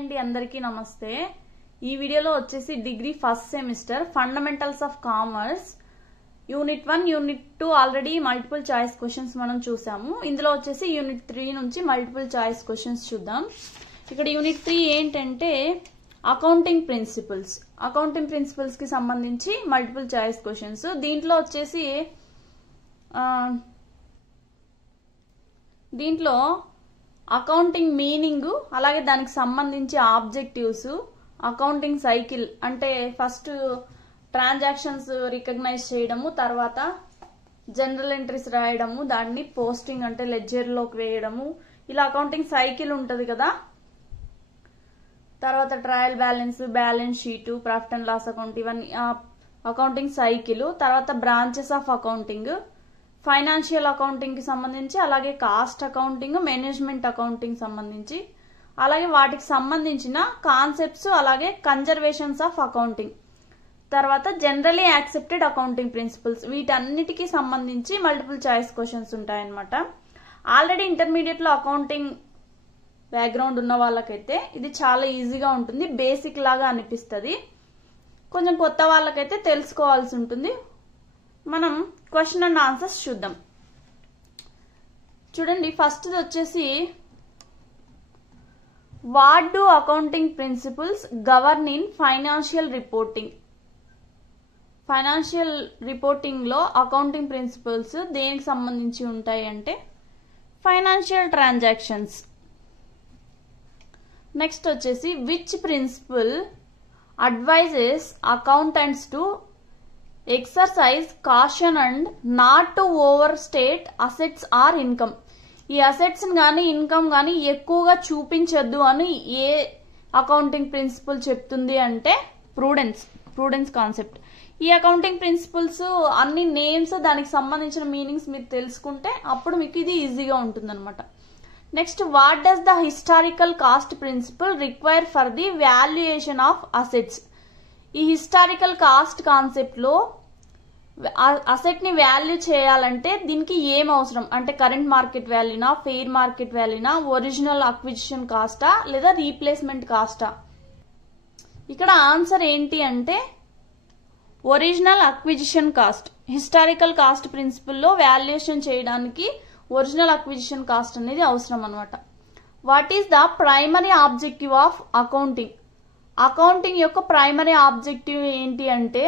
అండి అందరికీ నమస్తే। ఈ వీడియోలో వచ్చేసి degree first semester fundamentals of commerce unit 1 unit 2 already multiple choice questions మనం చూసాము। ఇందులో వచ్చేసి యూనిట్ 3 నుంచి మల్టిపుల్ చాయిస్ క్వశ్చన్స్ చూద్దాం। ఇక్కడ యూనిట్ 3 ఏంటంటే అకౌంటింగ్ ప్రిన్సిపల్స్ కి సంబంధించి మల్టిపుల్ చాయిస్ క్వశ్చన్స్। దీంట్లో వచ్చేసి అకౌంటింగ్ మీనింగ్ అలాగే దానికి సంబంధించి ఆబ్జెక్టివ్స్, అకౌంటింగ్ సైకిల్ అంటే ఫస్ట్ ట్రాన్సాక్షన్స్ రికగ్నైజ్ చేయడము, తర్వాత జనరల్ ఎంట్రీస్ రాయడము, దాన్ని పోస్టింగ్ అంటే లెడ్జర్ లోకి వేయడము, ఇలా అకౌంటింగ్ సైకిల్ ఉంటది కదా। తర్వాత trial balance, balance sheet, profit and loss account, ఇవన్నీ అకౌంటింగ్ సైకిల్। తర్వాత branches of accounting, financial accounting కి సంబంధించి, అలాగే కాస్ట్ అకౌంటింగ్, మేనేజ్మెంట్ అకౌంటింగ్ సంబంధించి, అలాగే వాటికి సంబంధించిన కాన్సెప్ట్స్, అలాగే కన్జర్వేషన్స్ ఆఫ్ అకౌంటింగ్, తర్వాత జనరలీ యాక్సెప్టెడ్ అకౌంటింగ్ ప్రిన్సిపల్స్, వీటన్నిటికీ సంబంధించి మల్టిపుల్ చాయిస్ క్వశ్చన్స్ ఉంటాయన్నమాట। ఆల్రెడీ ఇంటర్మీడియట్ లో అకౌంటింగ్ బ్యాక్గ్రౌండ్ ఉన్న వాళ్ళకైతే ఇది చాలా ఈజీగా ఉంటుంది, బేసిక్ లాగా అనిపిస్తుంది। కొంచెం కొత్త వాళ్ళకైతే తెలుసుకోవాల్సి ఉంటుంది। మనం క్వశ్చన్ అండ్ ఆన్సర్స్ చూద్దాం। చూడండి, ఫస్ట్ వచ్చేసి what do accounting principles govern in financial reporting? Financial reporting లో అకౌంటింగ్ ప్రిన్సిపల్స్ దేనికి సంబంధించి ఉంటాయి అంటే ఫైనాన్షియల్ ట్రాన్సాక్షన్స్। నెక్స్ట్ వచ్చేసి which principle advises accountants to exercise caution and not to overstate assets or income? ఈ assets గానీ income గానీ ఎక్కువగా చూపించద్దు అని ఏ అకౌంటింగ్ ప్రిన్సిపల్ చెప్తుంది అంటే ప్రూడెన్స్ కాన్సెప్ట్। ఈ అకౌంటింగ్ ప్రిన్సిపల్స్ అన్ని నేమ్స్, దానికి సంబంధించిన మీనింగ్స్ మీరు తెలుసుకుంటే అప్పుడు మీకు ఇది ఈజీగా ఉంటుంది అనమాట। Next, what does the historical cost principle require for the valuation of assets? ఈ హిస్టారికల్ కాస్ట్ కాన్సెప్ట్ లో అసెట్ ని వాల్యూ చేయాలంటే దీనికి ఏం అవసరం అంటే కరెంట్ మార్కెట్ వాల్యూనా, ఫెయిర్ మార్కెట్ వాల్యూనా, ఒరిజినల్ అక్విజిషన్ కాస్టా లేదా రీప్లేస్మెంట్ కాస్టా? ఇక్కడ ఆన్సర్ ఏంటి అంటే original acquisition cost. Historical cost principle లో వాల్యుయేషన్ చేయడానికి ఒరిజినల్ అక్విజిషన్ కాస్ట్ అనేది అవసరం అనమాట। What is the primary objective of accounting? Accounting యొక్క ప్రైమరీ ఆబ్జెక్టివ్ ఏంటి అంటే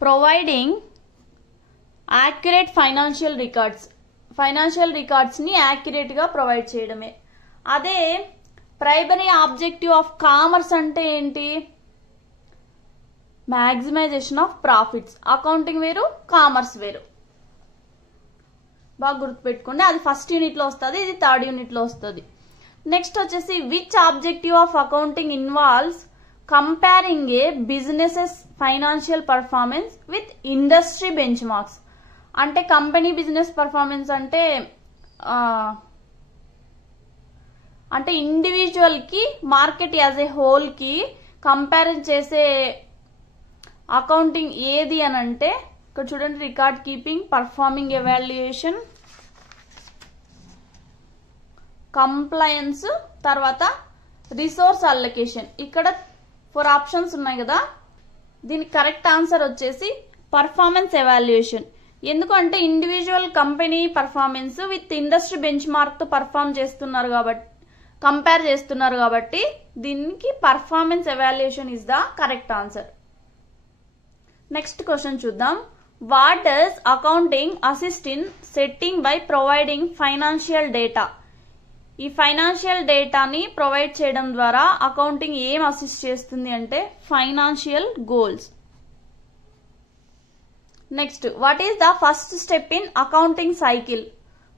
ప్రొవైడింగ్ యాక్యురేట్ ఫైనాన్షియల్ రికార్డ్స్ ని యాక్యురేట్ గా ప్రొవైడ్ చేయడమే। అదే ప్రైమరీ ఆబ్జెక్టివ్ ఆఫ్ కామర్స్ అంటే ఏంటి? Maximisation of profits. అకౌంటింగ్ వేరు, కామర్స్ వేరు, బాగా గుర్తుపెట్టుకోండి। అది ఫస్ట్ యూనిట్ లో వస్తుంది, ఇది థర్డ్ యూనిట్ లో వస్తుంది। నెక్స్ట్ వచ్చేసి which objective of accounting involves comparing A businesses financial performance with industry bench marks? అంటే కంపెనీ బిజినెస్ పర్ఫార్మెన్స్ అంటే ఇండివిజువల్ కి మార్కెట్ యాజ్ ఏ హోల్ కి కంపారిజన్ చేసే అకౌంటింగ్ ఏది అని అంటే ఇక్కడ చూడండి, record keeping, performing evaluation, compliance, తర్వాత రిసోర్స్ అలొకేషన్। ఇక్కడ 4 ఆప్షన్స్ ఉన్నాయి కదా, దీనికి కరెక్ట్ ఆన్సర్ వచ్చేసి పర్ఫార్మెన్స్ ఎవాల్యుయేషన్। ఎందుకంటే individual company performance with industry bench mark తో కంపేర్ చేస్తున్నారు కాబట్టి దీనికి performance evaluation is the correct answer. Next question చూద్దాం। What does accounting assist in setting by providing financial data? ఈ ఫైనాన్షియల్ డేటాని provide చేయడం ద్వారా అకౌంటింగ్ ఏం అసిస్ట్ చేస్తుంది అంటే financial goals. Next, what is the first step in accounting cycle?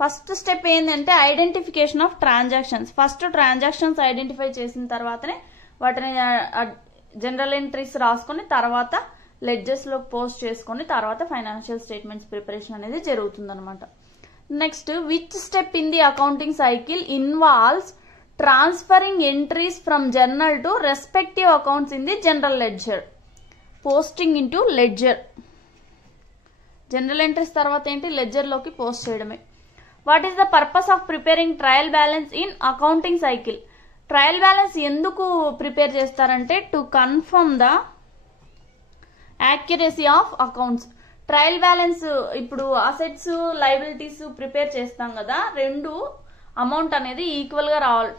First step ఏంటంటే identification of transactions. First transactions identify చేసిన తర్వాతనే వాటిని జనరల్ ఎంట్రీస్ రాసుకొని తర్వాత లెడ్జర్స్ లో పోస్ట్ చేసుకొని తర్వాత ఫైనాన్షియల్ స్టేట్మెంట్స్ ప్రిపరేషన్ అనేది జరుగుతుంది అనమాట। Next, which step in the accounting cycle involves transferring entries from journal to respective accounts in the general ledger? Posting into ledger. General entries తర్వాత ఏంటి? లెడ్జర్ లోకి పోస్ట్ చేయడమే। What is the purpose of preparing trial balance in accounting cycle? Trial balance ఎందుకు prepare చేస్తారంటే to confirm the accuracy of accounts. Trial balance ఇప్పుడు assets liabilities prepare చేస్తాం కదా, రెండు అమౌంట్ అనేది ఈక్వల్ గా రావాలి.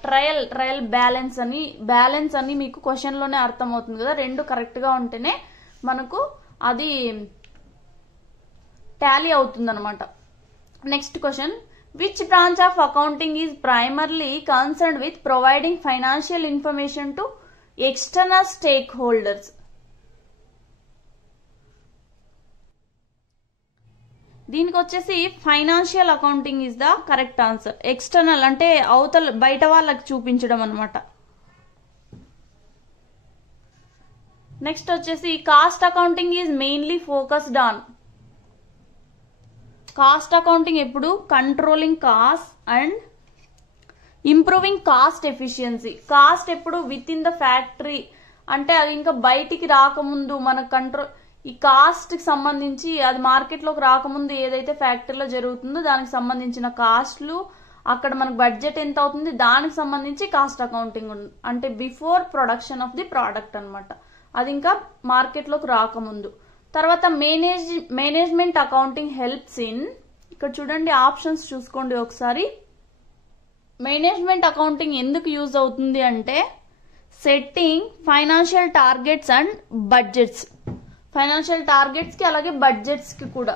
ట్రయల్ బ్యాలెన్స్ అని మీకు క్వశ్చన్ లోనే అర్థం అవుతుంది కదా, రెండు కరెక్ట్ గా ఉంటేనే మనకు అది టాలీ అవుతుంది అనమాట. Next question, which branch of accounting is primarily concerned with providing financial information to external stakeholders? దీనికి వచ్చేసి financial accounting is the correct answer. External అంటే అవతల బయట వాళ్ళకి చూపించడం అనమాట. నెక్స్ట్ వచ్చేసి cost accounting is mainly focused on. Cost accounting ఎప్పుడు controlling cost and improving cost efficiency. Cost ఎప్పుడు విత్ ఇన్ ద ఫ్యాక్టరీ అంటే అది ఇంకా బయటికి రాకముందు మన కంట్రోల్, ఈ కాస్ట్ కి సంబంధించి అది మార్కెట్ లోకి రాకముందు ఏదైతే ఫ్యాక్టరీలో జరుగుతుందో దానికి సంబంధించిన కాస్ట్లు, అక్కడ మనకు బడ్జెట్ ఎంత అవుతుంది దానికి సంబంధించి కాస్ట్ అకౌంటింగ్ అంటే before production of the product అనమాట, అది ఇంకా మార్కెట్ లోకి రాకముందు. తర్వాత మేనేజ్మెంట్ అకౌంటింగ్ హెల్ప్స్ ఇన్, ఇక్కడ చూడండి ఆప్షన్స్ చూసుకోండి ఒకసారి. మేనేజ్మెంట్ అకౌంటింగ్ ఎందుకు యూజ్ అవుతుంది అంటే setting financial targets and budgets, financial targets కి అలాగే బడ్జెట్స్ కి కూడా.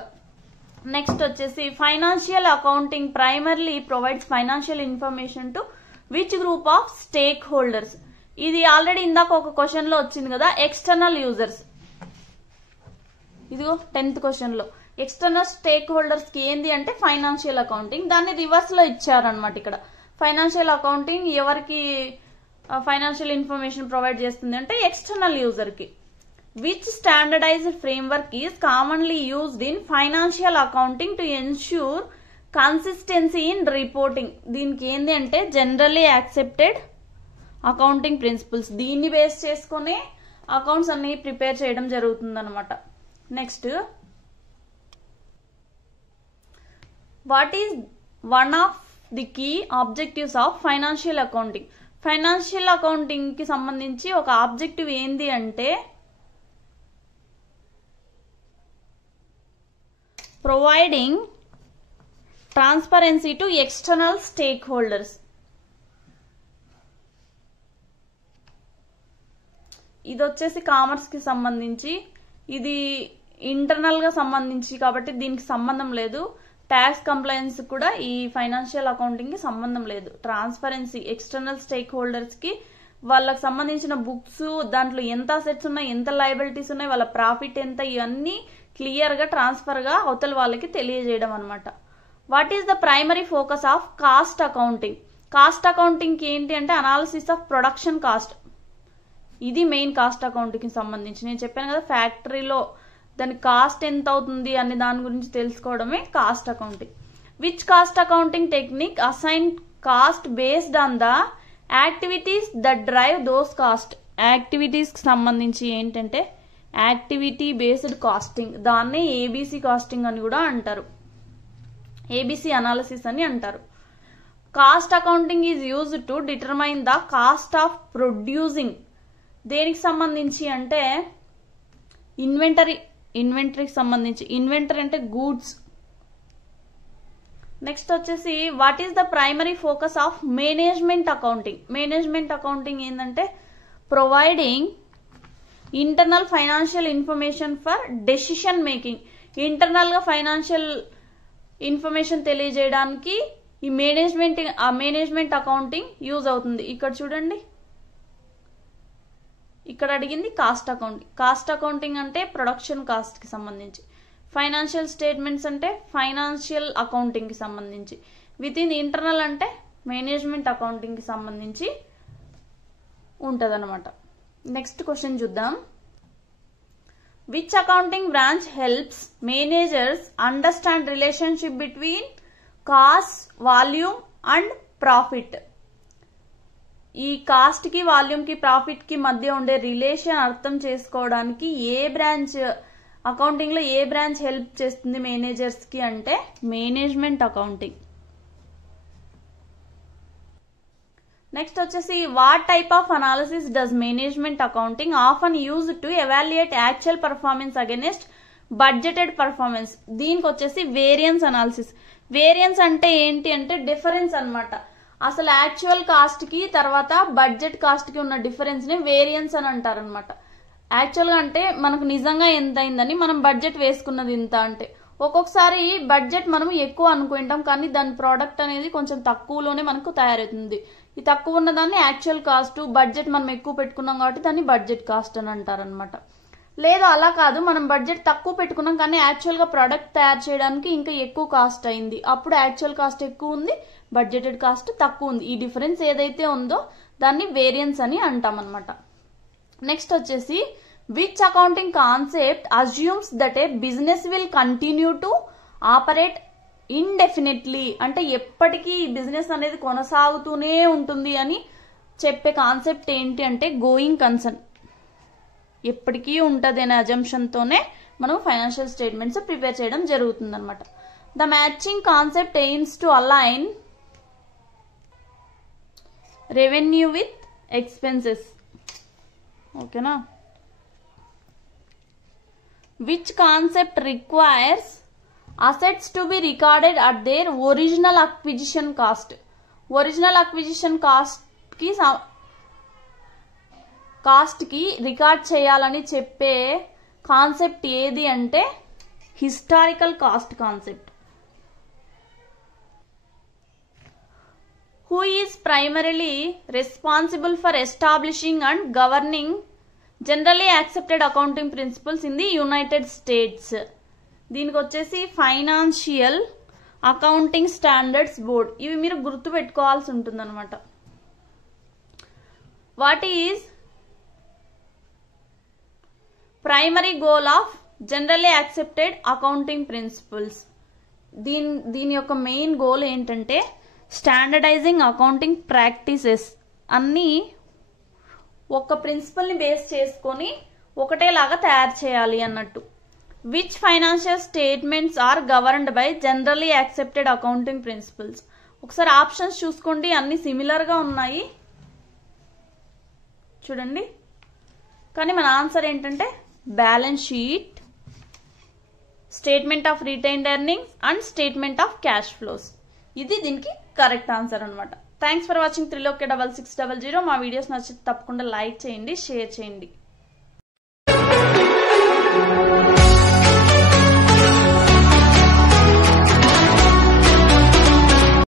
నెక్స్ట్ వచ్చేసి financial accounting primarily provides financial information to which group of stake holders. ఇది ఆల్రెడీ ఇందాక ఒక క్వశ్చన్ లో వచ్చింది కదా, ఎక్స్టర్నల్ యూజర్స్. ఇదిగో 10th క్వశ్చన్ లో ఎక్స్టర్నల్ స్టేక్ హోల్డర్స్ కి ఏంది అంటే ఫైనాన్షియల్ అకౌంటింగ్, దాన్ని రివర్స్ లో ఇచ్చారనమాట. ఇక్కడ ఫైనాన్షియల్ అకౌంటింగ్ ఎవరికి ఫైనాన్షియల్ ఇన్ఫర్మేషన్ ప్రొవైడ్ చేస్తుంది అంటే ఎక్స్టర్నల్ యూజర్ కి. Which standardised framework is commonly used in financial accounting to ensure consistency in reporting. దీనికి ఏంది అంటే జనరల్లీ యాక్సెప్టెడ్ అకౌంటింగ్ ప్రిన్సిపల్స్, దీన్ని బేస్ చేసుకుని అకౌంట్స్ అన్ని ప్రిపేర్ చేయడం జరుగుతుంది అనమాట. Next, what is one of the key objectives of financial accounting? Financial accounting కి సంబంధించి ఒక ఆబ్జెక్టివ్ ఏంది అంటే providing transparency to external stake holders. ఇది వచ్చేసి కామర్స్ కి సంబంధించి, ఇది ఇంటర్నల్ గా సంబంధించి కాబట్టి దీనికి సంబంధం లేదు. ట్యాక్స్ కంప్లైన్స్ కూడా ఈ ఫైనాన్షియల్ అకౌంటింగ్ కి సంబంధం లేదు. ట్రాన్స్పరెన్సీ ఎక్స్టర్నల్ స్టేక్ హోల్డర్స్ కి వాళ్ళకి సంబంధించిన బుక్స్, దాంట్లో ఎంత అసెట్స్ ఉన్నాయి, ఎంత లయబిలిటీస్ ఉన్నాయి, వాళ్ళ ప్రాఫిట్ ఎంత, ఇవన్నీ క్లియర్ గా ట్రాన్స్ఫర్ గా అవతల వాళ్ళకి తెలియజేయడం అనమాట. What is the primary focus of cost accounting? Cost accounting కి ఏంటి అంటే అనాలిసిస్ ఆఫ్ ప్రొడక్షన్ కాస్ట్. ఇది మెయిన్ కాస్ట్ అకౌంటింగ్ కి సంబంధించి. నేను చెప్పాను కదా ఫ్యాక్టరీలో దాని కాస్ట్ ఎంత అవుతుంది అనే దాని గురించి తెలుసుకోవడమే cost accounting. Which cost accounting technique assign cost based on the activities that drive those cost? Activities కి సంబంధించి ఏంటంటే యాక్టివిటీ బేస్డ్ కాస్టింగ్, దాన్నే ఏబిసి కాస్టింగ్ అని కూడా అంటారు, ఏబిసి అనాలిసిస్ అని అంటారు. Cost accounting is used to determine the cost of producing. దేనికి సంబంధించి అంటే ఇన్వెంటరీకి సంబంధించి. ఇన్వెంటరీ అంటే గూడ్స్. నెక్స్ట్ వచ్చేసి what is the primary focus of management accounting? Management accounting ఏంటంటే providing internal financial information for decision making. Internal గా financial information తెలియజేయడానికి ఈ మేనేజ్మెంట్ అకౌంటింగ్ యూజ్ అవుతుంది. ఇక్కడ చూడండి, ఇక్కడ అడిగింది కాస్ట్ అకౌంటింగ్. కాస్ట్ అకౌంటింగ్ అంటే ప్రొడక్షన్ కాస్ట్ కి సంబంధించి. ఫైనాన్షియల్ స్టేట్మెంట్స్ అంటే ఫైనాన్షియల్ అకౌంటింగ్ కి సంబంధించి. విత్ ఇన్ ఇంటర్నల్ అంటే మేనేజ్మెంట్ అకౌంటింగ్ కి సంబంధించి ఉంటదన్నమాట. నెక్స్ట్ క్వశ్చన్ చూద్దాం. Which accounting branch helps managers understand relationship between cost, volume and profit? ఈ కాస్ట్ కి, వాల్యూమ్ కి, ప్రాఫిట్ కి మధ్య ఉండే రిలేషన్ అర్థం చేసుకోవడానికి ఏ బ్రాంచ్ అకౌంటింగ్ లో ఏ బ్రాంచ్ హెల్ప్ చేస్తుంది మేనేజర్స్ కి అంటే మేనేజ్మెంట్ అకౌంటింగ్. నెక్స్ట్ వచ్చేసి what type of analysis does management accounting often use to evaluate actual performance against budgeted performance. దీనికి వచ్చేసి వేరియన్స్ అనాలిసిస్. వేరియన్స్ అంటే ఏంటి అంటే డిఫరెన్స్ అన్నమాట. అసలు యాక్చువల్ కాస్ట్ కి తర్వాత బడ్జెట్ కాస్ట్ కి ఉన్న డిఫరెన్స్ ని వేరియన్స్ అని అంటారు అనమాట. యాక్చువల్ గా అంటే మనకు నిజంగా ఎంత అయిందని మనం బడ్జెట్ వేసుకున్నది ఇంత అంటే ఒక్కొక్కసారి బడ్జెట్ మనం ఎక్కువ అనుకుంటాం కానీ దాని ప్రోడక్ట్ అనేది కొంచెం తక్కువలోనే మనకు తయారవుతుంది. ఈ తక్కువ ఉన్న దాన్ని యాక్చువల్ కాస్ట్, బడ్జెట్ మనం ఎక్కువ పెట్టుకున్నాం కాబట్టి దాన్ని బడ్జెట్ కాస్ట్ అని అంటారు అనమాట. లేదు అలా కాదు, మనం బడ్జెట్ తక్కువ పెట్టుకున్నాం కానీ యాక్చువల్ గా ప్రోడక్ట్ తయారు చేయడానికి ఇంకా ఎక్కువ కాస్ట్ అయింది, అప్పుడు యాక్చువల్ కాస్ట్ ఎక్కువ ఉంది, బడ్జెటెడ్ కాస్ట్ తక్కువ ఉంది. ఈ డిఫరెన్స్ ఏదైతే ఉందో దాన్ని వేరియన్స్ అని అంటాం అనమాట. నెక్స్ట్ వచ్చేసి which accounting concept assumes that A business will continue to operate indefinitely, అంటే ఎప్పటికీ ఈ బిజినెస్ అనేది కొనసాగుతూనే ఉంటుంది అని చెప్పే కాన్సెప్ట్ ఏంటి అంటే గోయింగ్ కన్సర్న్. ఎప్పటికీ ఉంటుంది అనే అజంప్షన్తోనే మనం ఫైనాన్షియల్ స్టేట్మెంట్స్ ప్రిపేర్ చేయడం జరుగుతుంది అనమాట. The matching concept aims to align revenue with expenses. ఓకేనా. Which concept requires assets to be recorded at their original acquisition cost. Original acquisition cost కి రికార్డ్ చేయాలని చెప్పే కాన్సెప్ట్ ఏది అంటే historical cost concept. Who is primarily responsible for establishing and governing generally accepted accounting principles in the United States? దీనికి వచ్చేసి financial accounting standards board. ఇవి మీరు గుర్తు పెట్టుకోవాల్సి ఉంటుంది అనమాట. What is primary goal of generally accepted accounting principles? దీని యొక్క మెయిన్ గోల్ ఏంటంటే స్టాండర్డైజింగ్ అకౌంటింగ్ ప్రాక్టీసెస్ అన్నీ ఒక ప్రిన్సిపల్ని బేస్ చేసుకొని ఒకటేలాగా తయారు చేయాలి అన్నట్టు. Which financial statements are governed by generally accepted accounting principles? ఒకసారి ఆప్షన్స్ చూసుకోండి, అన్ని సిమిలర్గా ఉన్నాయి చూడండి. కానీ మన ఆన్సర్ ఏంటంటే balance sheet, statement of retained earnings and statement of cash flows. ఇది దీనికి కరెక్ట్ ఆన్సర్ అనమాట. Thanks for watching 3lokia6600. మా వీడియోస్ నచ్చితే తప్పకుండా లైక్ చేయండి, షేర్ చేయండి.